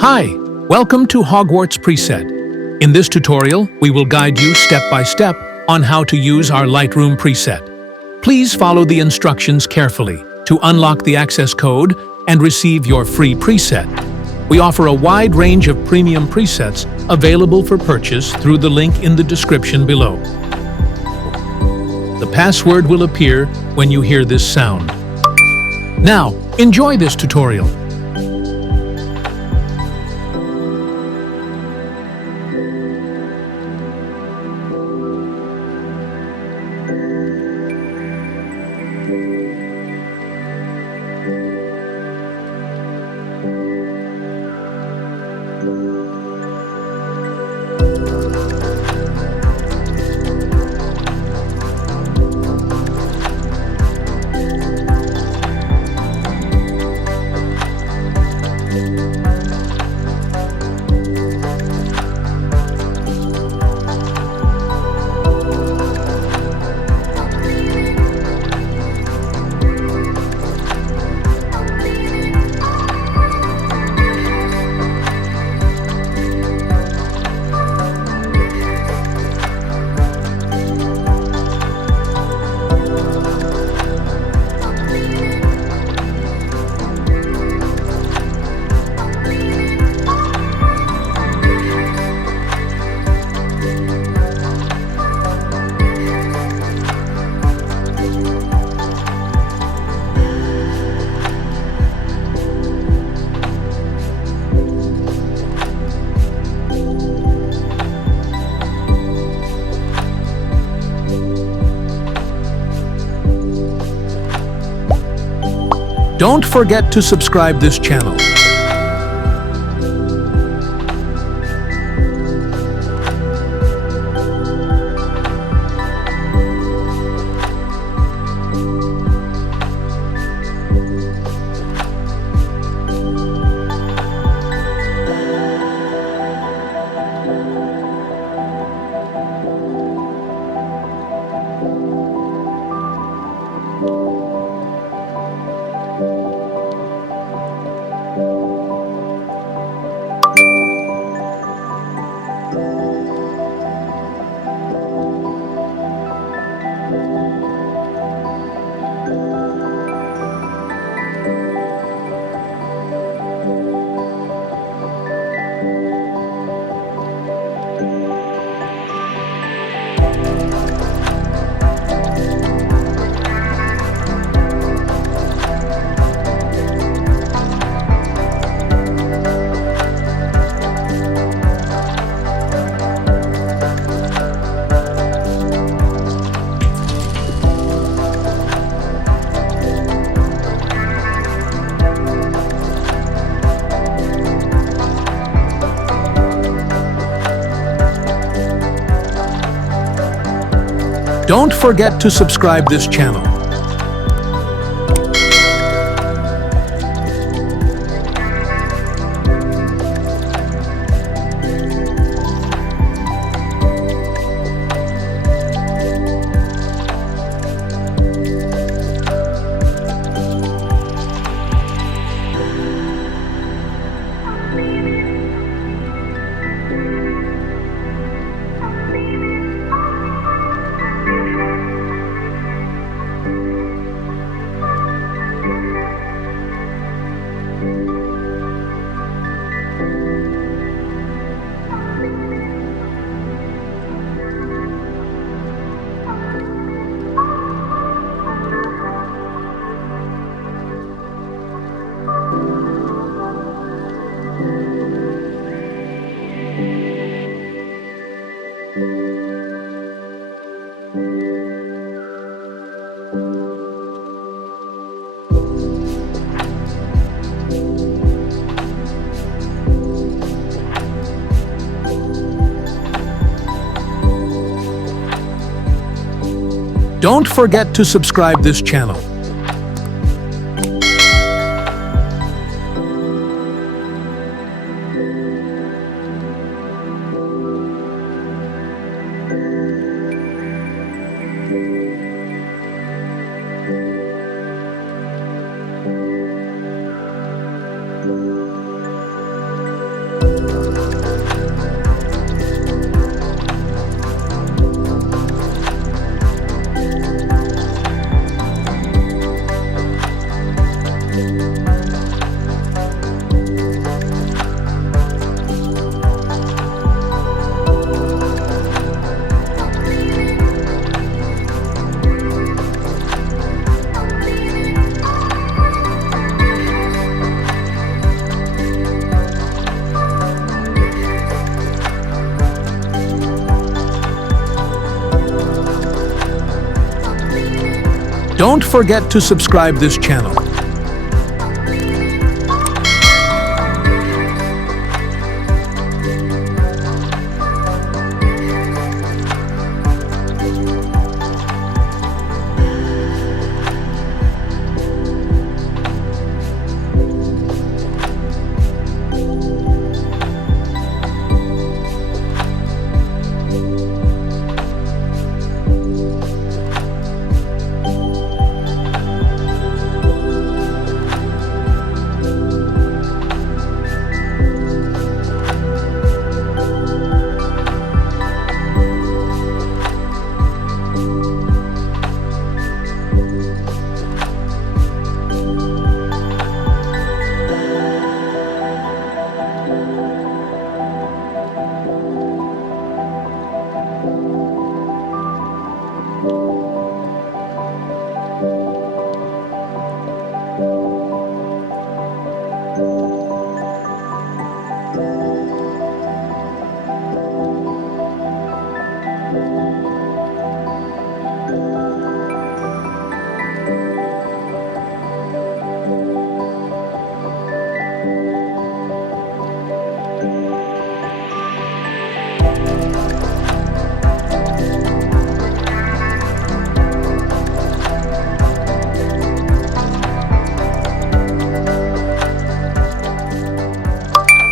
Hi, welcome to 𝗬𝗢𝗡. In this tutorial, we will guide you step by step on how to use our Lightroom preset. Please follow the instructions carefully to unlock the access code and receive your free preset. We offer a wide range of premium presets available for purchase through the link in the description below. The password will appear when you hear this sound. Now, enjoy this tutorial. Don't forget to subscribe this channel. Don't forget to subscribe this channel. Don't forget to subscribe this channel. Don't forget to subscribe this channel.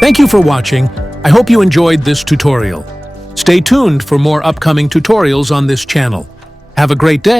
Thank you for watching. I hope you enjoyed this tutorial. Stay tuned for more upcoming tutorials on this channel. Have a great day.